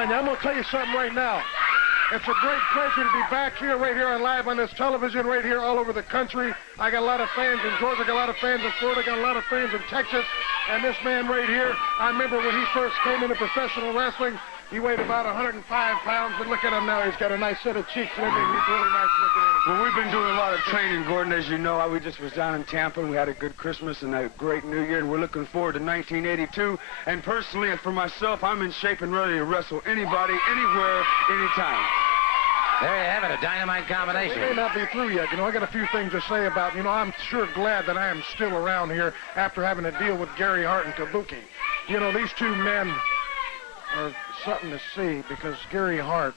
on you. I'm going to tell you something right now. It's a great pleasure to be back here, right here on live on this television, right here all over the country. I got a lot of fans in Georgia, got a lot of fans in Florida, got a lot of fans in Texas. And this man right here, I remember when he first came into professional wrestling, he weighed about 105 pounds, but look at him now. He's got a nice set of cheeks with him. He's really nice looking. Well, we've been doing a lot of training, Gordon, as you know. We just was down in Tampa, and we had a good Christmas and a great New Year, and we're looking forward to 1982. And personally, and for myself, I'm in shape and ready to wrestle anybody, anywhere, anytime. There you have it, a dynamite combination. We may not be through yet. You know, I got a few things to say about, you know, I'm sure glad that I am still around here after having to deal with Gary Hart and Kabuki. You know, these two men are something to see because Gary Hart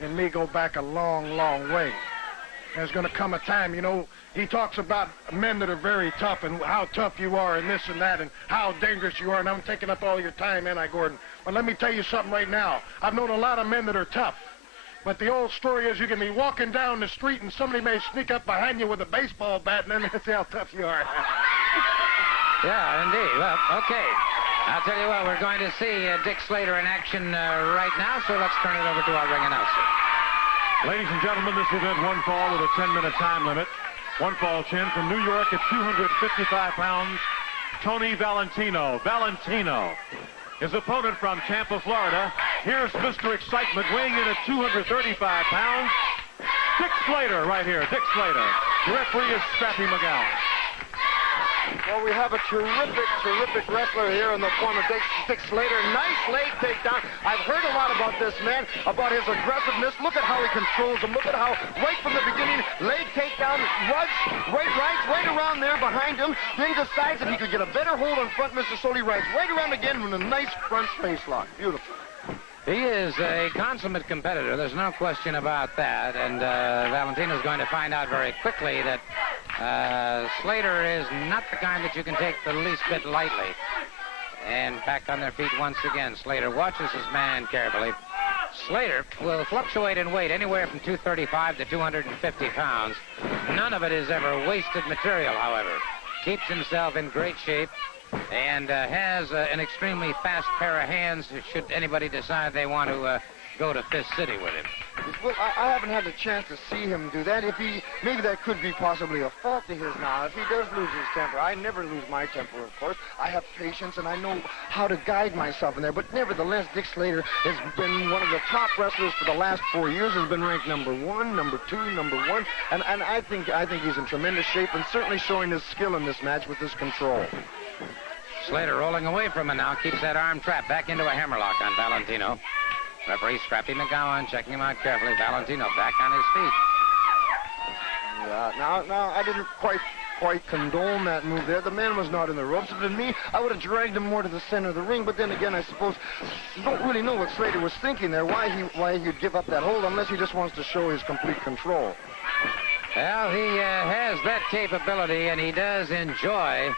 and me go back a long, long way. There's going to come a time, you know, he talks about men that are very tough and how tough you are and this and that and how dangerous you are, and I'm taking up all your time, ain't I, Gordon? But let me tell you something right now. I've known a lot of men that are tough. But the old story is you can be walking down the street and somebody may sneak up behind you with a baseball bat and then they say how tough you are. Yeah, indeed. Well, okay. I'll tell you what, we're going to see Dick Slater in action right now, so let's turn it over to our ring announcer. Ladies and gentlemen, this event, one fall with a 10-minute time limit. One fall chin from New York at 255 pounds, Tony Valentino. Valentino. His opponent from Tampa, Florida. Here's Mr. Excitement weighing in at 235 pounds. Dick Slater right here. Dick Slater. The referee is Scrappy McGowan. Well, we have a terrific wrestler here in the form of Dick Slater. Nice leg takedown. I've heard a lot about this man, about his aggressiveness. Look at how he controls him. Look at how, right from the beginning, leg takedown, right around there behind him. Then decides that he could get a better hold on front. Mr. Soli rides right around again with a nice front face lock. Beautiful. He is a consummate competitor. There's no question about that. And Valentino's going to find out very quickly that Slater is not the kind that you can take the least bit lightly. And back on their feet once again. Slater watches his man carefully. Slater will fluctuate in weight anywhere from 235 to 250 pounds. None of it is ever wasted material, however. Keeps himself in great shape. And has an extremely fast pair of hands should anybody decide they want to go to Fist City with him. Well, I haven't had the chance to see him do that. Maybe that could be possibly a fault of his now. If he does lose his temper, I never lose my temper, of course. I have patience and I know how to guide myself in there. But nevertheless, Dick Slater has been one of the top wrestlers for the last 4 years. Has been ranked number 1, number 2, number 1, and I think he's in tremendous shape and certainly showing his skill in this match with his control. Slater rolling away from him now, keeps that arm trapped back into a hammerlock on Valentino. Referee Scrappy McGowan checking him out carefully. Valentino back on his feet. Yeah, now I didn't quite condone that move there. The man was not in the ropes. If it had been me, I would have dragged him more to the center of the ring. But then again, I suppose you don't really know what Slater was thinking there. Why he'd give up that hold unless he just wants to show his complete control. Well, he has that capability, and he does enjoy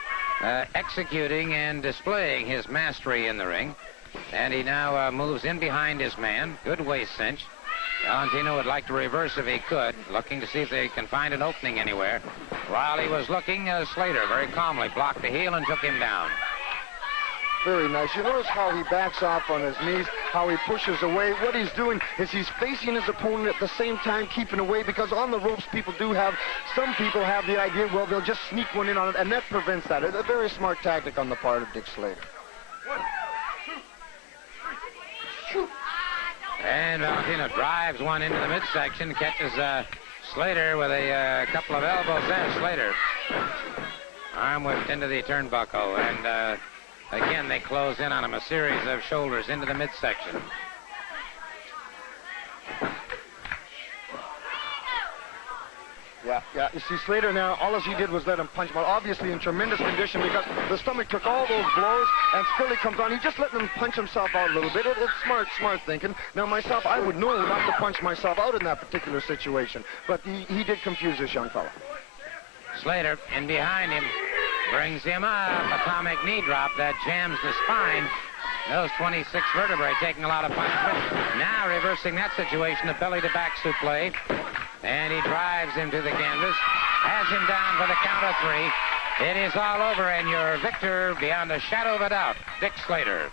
executing and displaying his mastery in the ring. And he now moves in behind his man. Good waist cinch. Valentino would like to reverse if he could, looking to see if they can find an opening anywhere. While he was looking, Slater very calmly blocked the heel and took him down. Very nice. You notice how he backs off on his knees, how he pushes away. What he's doing is he's facing his opponent at the same time, keeping away, because on the ropes, some people have the idea, well, they'll just sneak one in on it, and that prevents that. It's a very smart tactic on the part of Dick Slater. 1, 2, 3, shoot. And Valentino drives one into the midsection, catches Slater with a couple of elbows there. Slater, arm whipped into the turnbuckle, and again, they close in on him, a series of shoulders into the midsection. Yeah. You see, Slater now, all he did was let him punch him out. Obviously in tremendous condition because the stomach took all those blows, and still he comes on. He just let him punch himself out a little bit. It's smart thinking. Now, myself, I would know not to punch myself out in that particular situation. But he did confuse this young fella. Slater, in behind him, brings him up. Atomic knee drop that jams the spine. Those 26 vertebrae taking a lot of punishment. Now reversing that situation, a belly-to-back suplex. And he drives him to the canvas. Has him down for the count of 3. It is all over, and your victor, beyond a shadow of a doubt, Dick Slater.